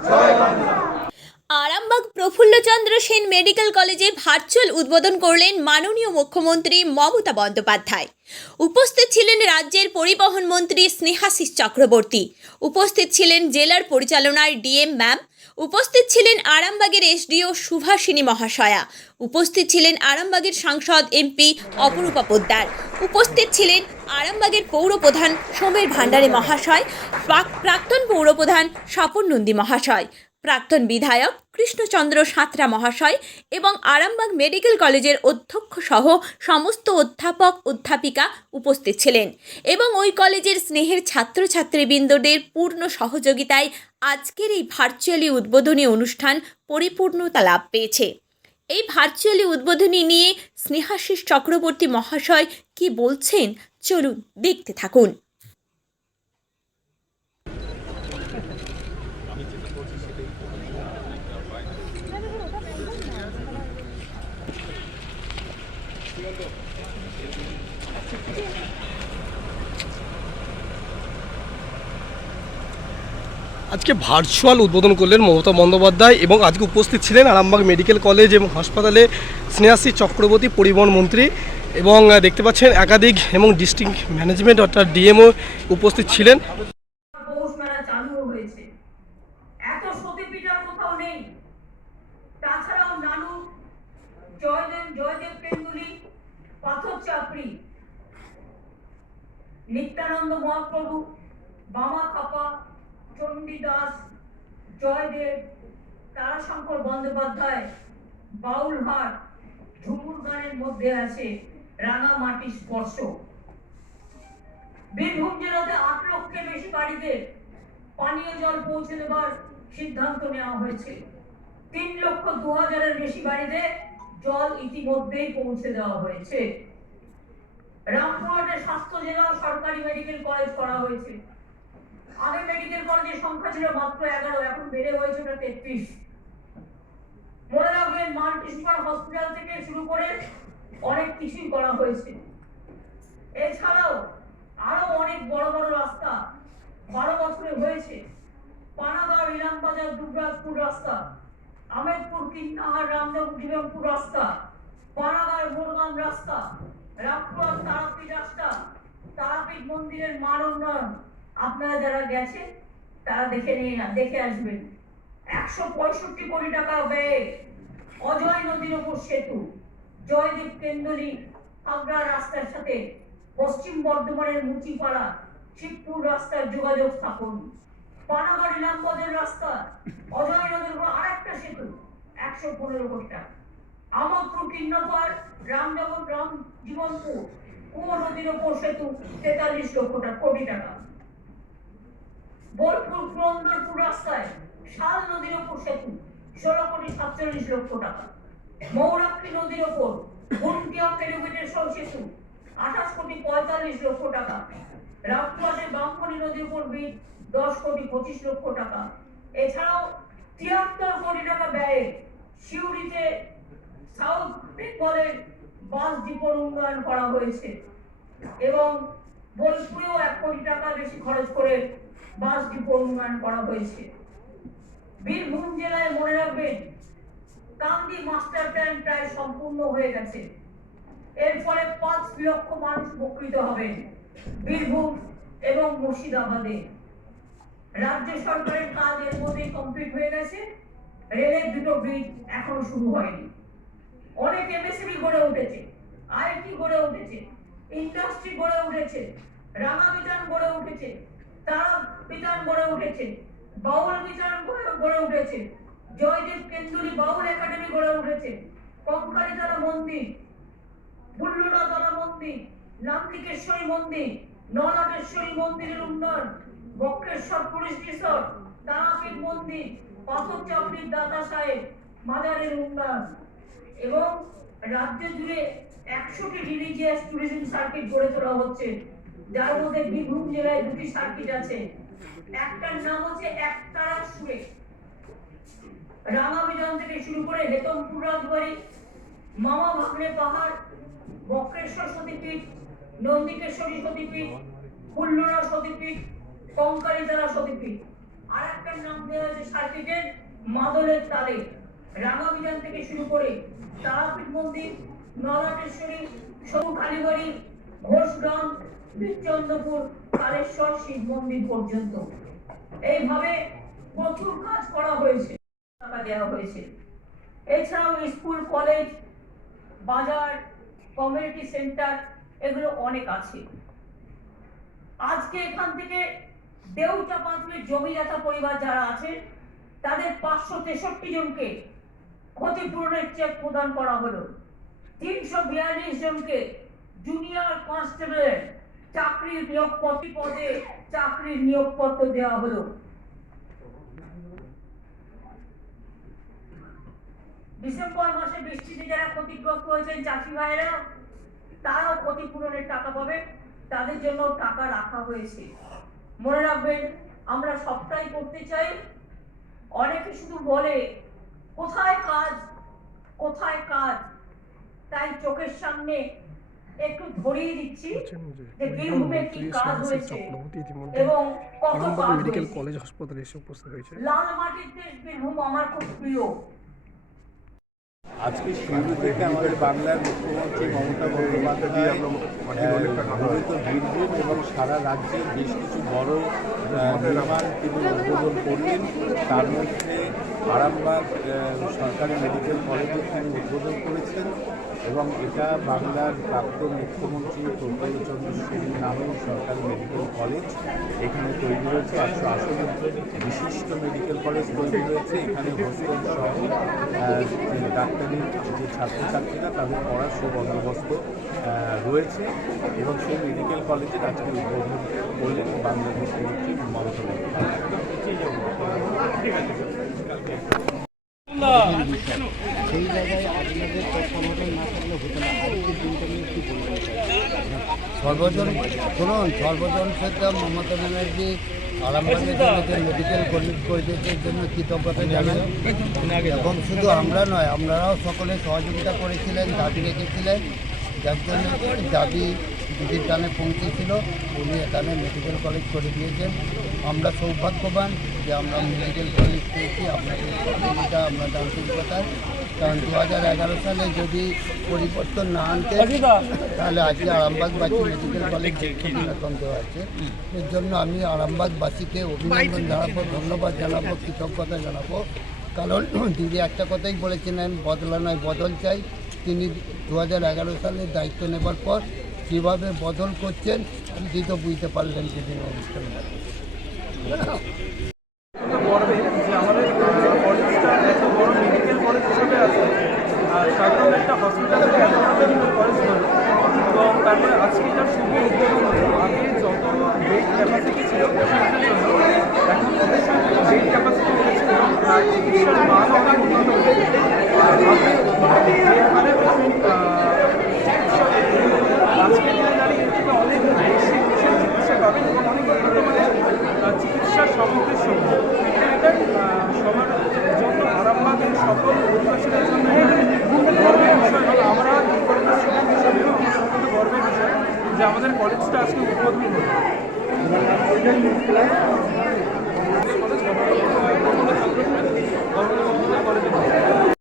জয় Bangla Arambagh Prafullachandra Sen medical কলেজে virtual উদ্বোধন করলেন মাননীয় মুখ্যমন্ত্রী মমতা বন্দ্যোপাধ্যায়। উপস্থিত ছিলেন রাজ্যের পরিবহন মন্ত্রী স্নেহাশিস চক্রবর্তী। উপস্থিত ছিলেন জেলার পরিচালনার ডিএম ম্যাম। উপস্থিত ছিলেন আরামবাগের এসডিও সুভাষিনী মহাশয়া। উপস্থিত ছিলেন আরামবাগের সাংসদ এমপি অপরূপা পোদ্দার। উপস্থিত ছিলেন আরামবাগের পৌরপ্রধান সোমের ভান্ডারী মহাশয়। প্রাক- প্রাক্তন পৌরপ্রধান স্বপন নন্দী মহাশয়। প্রাক্তন বিধায়ক কৃষ্ণচন্দ্র সাঁতরা মহাশয় এবং আরামবাগ মেডিকেল কলেজের অধ্যক্ষ সহ সমস্ত অধ্যাপক, অধ্যাপিকা উপস্থিত ছিলেন এবং ওই কলেজের স্নেহের ছাত্রছাত্রীবৃন্দদের পূর্ণ সহযোগিতায় আজকের এই ভার্চুয়ালি উদ্বোধনী অনুষ্ঠান পরিপূর্ণতা লাভ পেয়েছে। এই ভার্চুয়ালি উদ্বোধনী নিয়ে স্নেহাশিস চক্রবর্তী মহাশয় কি বলছেন? চলুন দেখতে থাকুন। আজকে ভার্চুয়াল উদ্বোধন করলেন মমতা বন্দ্যোপাধ্যায় এবং আজকে উপস্থিত ছিলেন আরামবাগ মেডিকেল কলেজ এবং হাসপাতালে স্নেহাশ্রী চক্রবর্তী পরিবহন মন্ত্রী এবং দেখতে পাচ্ছেন একাধিক এবং ডিস্ট্রিক্ট ম্যানেজমেন্ট অর্থাৎ ডিএমও উপস্থিত ছিলেন পৌষ মেলা চালু হয়েছে এত সতীপীঠ আর কোথাও নেই তাছাড়াও নানু জয়দেব জয়দেব কেন্দুলি পাথর চাপড়ি নিত্যানন্দ মহাপ্রভু, বামা খাপা চণ্ডীদাস, জয়দেব, তারাশঙ্কর বন্দ্যোপাধ্যায় বাউল হাট ঝুমুর গানের মধ্যে আছে রাঙা মাটি স্পর্শ। বীরভূম জেলাতে আট লক্ষের বেশি বাড়িতে পানীয় জল পৌঁছে দেবার সিদ্ধান্ত নেওয়া হয়েছে। তিন লক্ষ দু হাজারের বেশি বাড়িতে জল ইতিমধ্যেই পৌঁছে দেওয়া হয়েছে। রামপুরহাটে স্বাস্থ্য জেলা সরকারি মেডিকেল কলেজ করা হয়েছে। আগে মেডিকেল কলেজের সংখ্যা ছিল মাত্র এগারো, এখন বেড়ে হয়েছে ওটা তেত্রিশ। মনে রাখবেন মাল্টি সুপার হসপিটাল থেকে শুরু করে অনেক কিছুই করা হয়েছে। এছাড়াও আরও অনেক বড় বড় রাস্তা বারো বছরে হয়েছে। পানাগড় ইলামবাজার, দুবরাজপুর রাস্তা, আমেদপুর কিন্নাহার জীবনপুর রাস্তা পানাগড় মোরগাম রাস্তা রামপুর তারাপীঠ রাস্তা তারাপীঠ মন্দিরের মান উন্নয়ন আপনারা যারা গেছেন তারা দেখে নিয়ে দেখে আসবেন। একশো পঁয়ষট্টি কোটি টাকা ব্যয়ে অজয় নদীর ওপর সেতু। জয়দীপ কেন্দলি হাবড়া রাস্তার সাথে পশ্চিম বর্ধমানের মুচিপাড়া, শিবপুর রাস্তার যোগাযোগ স্থাপন। পানাগড় ইলামবাজার রাস্তা, অজয় নদীর উপর আরেকটা সেতু, একশো পনেরো কোটি টাকা। আমদপুর কিন্নপাড় রামজগন রাম জীবনপুর কুয়ো নদীর ওপর সেতু, তেতাল্লিশ লক্ষ কোটি টাকা। বোলপুর পুরন্দরপুর রাস্তায় শাল নদীর ওপর সেতু, ষোলো কোটি সাতচল্লিশ লক্ষ টাকা। মৌরাক্ষী নদীর ওপর কিলোমিটার সহ সেতু, আঠাশ কোটি পঁয়তাল্লিশ লক্ষ টাকা। রামপুরহাটে বামফণি নদীর উপর ব্রিজ দশ কোটি পঁচিশ লক্ষ টাকা। এছাড়াও তিয়াত্তর কোটি টাকা ব্যয়ে সিউড়িতে সাউথ বেঙ্গলের বাস ডিপোর উন্নয়ন করা হয়েছে। এবং বোলপুরেও এক কোটি টাকা বেশি খরচ করে বাস ডিপো উন্নয়ন করা হয়েছে। বীরভূম জেলায় মনে রাখবেন কান্দি মাস্টার প্ল্যান প্রায় সম্পূর্ণ হয়ে গেছে। এর ফলে পাঁচ লক্ষ মানুষ উপকৃত হবেন বীরভূম এবং মুর্শিদাবাদে। রাজ্য সরকারের কাজ এর মধ্যেই কমপ্লিট হয়ে গেছে। রেলের দুটো ব্রিজ এখনও শুরু হয়নি। অনেক এমএসএমই গড়ে উঠেছে। আইটি গড়ে উঠেছে। ইন্ডাস্ট্রি গড়ে উঠেছে। রাঙা বিধান গড়ে উঠেছে। তারা বিধান গড়ে উঠেছে। বাউল বিধান গড়ে- উঠেছে। জয়দেব কেন্দুলি বাউল একাডেমি গড়ে উঠেছে। কঙ্কালীতলা মন্দির বুল্লুনাতলা মন্দির নামলিকেশ্বরী মন্দির নলাটেশ্বরী মন্দিরের উন্নয়ন, বক্রেশ্বর পুলিশ রিসর্ট, তারাপীঠ মন্দির, পাথর চাপড়ির দাতা সাহেব, মাজারের উন্নয়ন। এবং রাজ্য জুড়ে একশোটি রিলিজিয়াস ট্যুরিজম সার্কিট গড়ে তোলা হচ্ছে। যার মধ্যে বীরভূম জেলায় দুটি সার্কিট আছে। একটার নাম হচ্ছে একতারা সুরে। রামাবিজন থেকে শুরু করে হেতমপুর রাজবাড়ি, মামা ভাগনে পাহাড়, বক্রেশ্বর সতীপীঠ নন্দিকেশ্বরী সতীপীঠ ফুল্লরা সতীপীঠ, কঙ্কালীতলা সতীপীঠ। আর একটার নাম দেওয়া হয়েছে সার্কিটের মাদলের তালে। রাঙাবিধান থেকে শুরু করে তারাপীঠ মন্দির, নলাটেশ্বরী সরু কালীবাড়ি, ঘোষগ্রাম বীরচন্দ্রপুর কালেশ্বর শিব মন্দির পর্যন্ত। এইভাবে প্রচুর কাজ করা হয়েছে, টাকা দেওয়া হয়েছে। এছাড়াও স্কুল, কলেজ, বাজার, কমিউনিটি সেন্টার, এগুলো অনেক আছে। আজকে এখান থেকে দেউচা পাঁচমের পরিবার যারা আছে, তাদের পাঁচশো তেষট্টি জনকে ক্ষতিপূরণের চেক প্রদান করা হলো। তিনশো বিয়াল্লিশ জনকে জুনিয়র কনস্টেবলের চাকরির নিয়োগপত্র পদে চাকরির নিয়োগপত্র দেওয়া হলো। ডিসেম্বর মাসে বৃষ্টিতে যারা ক্ষতিগ্রস্ত হয়েছেন চাষি ভাইয়েরা, তারাও ক্ষতিপূরণের টাকা পাবে তাদের জন্য টাকা রাখা হয়েছে। মনে রাখবেন, আমরা সবটাই করতে চাই। অনেকে শুধু বলে, কোথায় কাজ? কোথায় কাজ? তাই চোখের সামনে একটু ধরিয়ে দিচ্ছি যে বীরভূমে কি কাজ হয়েছে এবং কত কাজ মেডিকেল কলেজ হাসপাতালে এসে উপস্থিত হয়েছে। লাল মাটির দেশ বীরভূম আমার খুব প্রিয়। আজকে শুরু থেকে আমাদের বাংলার মুখ্যমন্ত্রী মমতা বন্দ্যোপাধ্যায় বীরভূম এবং সারা রাজ্যে বেশ কিছু বড় নির্মাণ তিনি উদ্বোধন করলেন। তার মধ্যে আরামবাগ সরকারি মেডিকেল কলেজে তিনি উদ্বোধন করেছেন এবং এটা বাংলার প্রাক্তন মুখ্যমন্ত্রী প্রফুল্ল চন্দ্র সেনের নামেই সরকারি মেডিকেল কলেজ এখানে তৈরি হয়েছে একশো আসন বিশিষ্ট মেডিকেল কলেজ তৈরি হয়েছে, এখানে হোস্টেল সহ ডাক্তারি যে ছাত্রছাত্রীরা তাদের পড়ার সুবন্দোবস্ত রয়েছে এবং সেই মেডিকেল কলেজের আজকে উদ্বোধন করলেন বাংলার মুখ্যমন্ত্রী মমতা বন্দ্যোপাধ্যায়। সর্বজন, শুনুন, সর্বজন সেটা মমতা ব্যানার্জি, আরামবাগের জন্য মেডিকেল কলেজ কলেজের জন্য কৃতজ্ঞতা জানাই। এবং শুধু আমরা নয়, আপনারাও সকলে সহযোগিতা করেছিলেন, দাবি রেখেছিলেন। যার জন্য দাবি দিদির টানে পৌঁছেছিল, উনি এখানে মেডিকেল কলেজ করে দিয়েছেন। আমরা সৌভাগ্যবান যে আমরা মেডিকেল কলেজ পেয়েছি। আপনাদের সহযোগিতা আপনাদের আন্তরিকতায় কারণ দু হাজার এগারো সালে যদি পরিবর্তন না আনতে, তাহলে আজকে আরামবাগবাসী মেডিকেল কলেজ নির্বাচন দেওয়া আছে। এর জন্য আমি আরামবাগবাসীকে অভিনন্দন জানাব, ধন্যবাদ জানাব, কৃতজ্ঞতা জানাব। কারণ দিদি একটা কথাই বলেছিলেন, বদলা নয়, বদল চাই। তিনি দু হাজার এগারো সালে দায়িত্ব নেবার পর কীভাবে বদল করছেন দিদি তো বুঝতে পারলেন অনুষ্ঠানে যত বেড ক্যাপাসিটি ছিল চিকিৎসার মান অনেক উন্নত হয়েছে আর আগে যে হারে পেশেন্ট আজকের দিনে দাঁড়িয়ে এর থেকে অনেক বেশি পেশেন্ট চিকিৎসা পাবেন এবং অনেক উন্নত মানের আহ, চিকিৎসার সামগ্রীর সঙ্গে এটা আহ, সবার জন্য আরামবাগের সকল অধিবাসীদের জন্য গর্বের বিষয় হলো আমরা দুর্গা স্টুডেন্ট হিসেবে অত্যন্ত গর্বের বিষয় যে আমাদের কলেজটা আজকে উদ্বোধন হলো